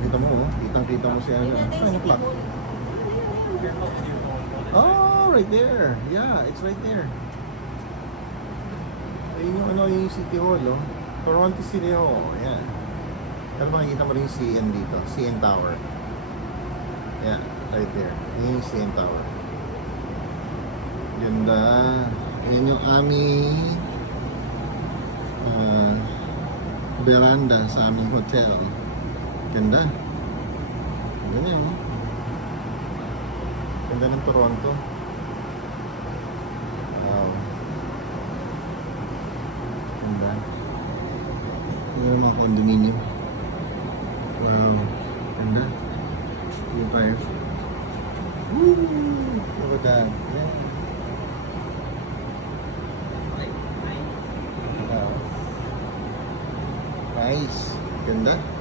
kita mo, oh. Kitang-kita mo siya. Saan yung clock? Oh, right there. Yeah, it's right there. Ayun yung ano, yung City Hall, oh. Toronto City Hall, ayan. Pero makikita mo rin yung CN dito, CN Tower. Yeah, right there. Yun yung CN Tower. Ganda. Yan yung aming veranda sa aming hotel. Ganda. Ganda yun. Ganda ng Toronto. Wow. Ganda. Ganda ng mga condominium. Wow. Ganda. Empire. Woo! Look at that. Yeah. Wow. Nice. Ganda.